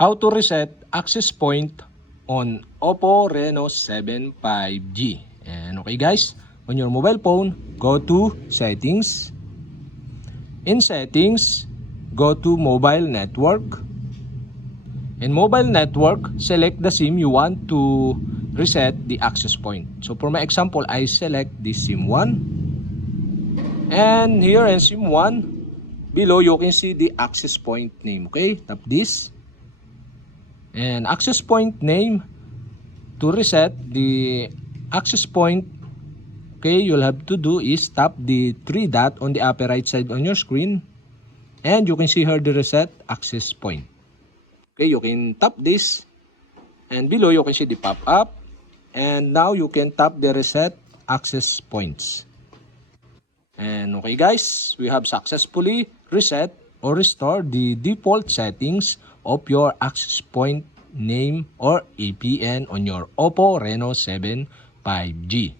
How to reset access point on OPPO Reno 7 5G. And okay guys, on your mobile phone, go to Settings. In Settings, go to Mobile Network. In Mobile Network, select the SIM you want to reset the access point. So for my example, I select this SIM 1. And here in SIM 1, below you can see the access point name. Okay, tap this. And access point name, to reset the access point, okay, you'll have to do is tap the 3 dot on the upper right side on your screen. And you can see here the reset access point. Okay, you can tap this. And below you can see the pop-up. And now you can tap the reset access points. And okay guys, we have successfully reset or restored the default settings of your access point name or APN on your OPPO Reno 7 5G.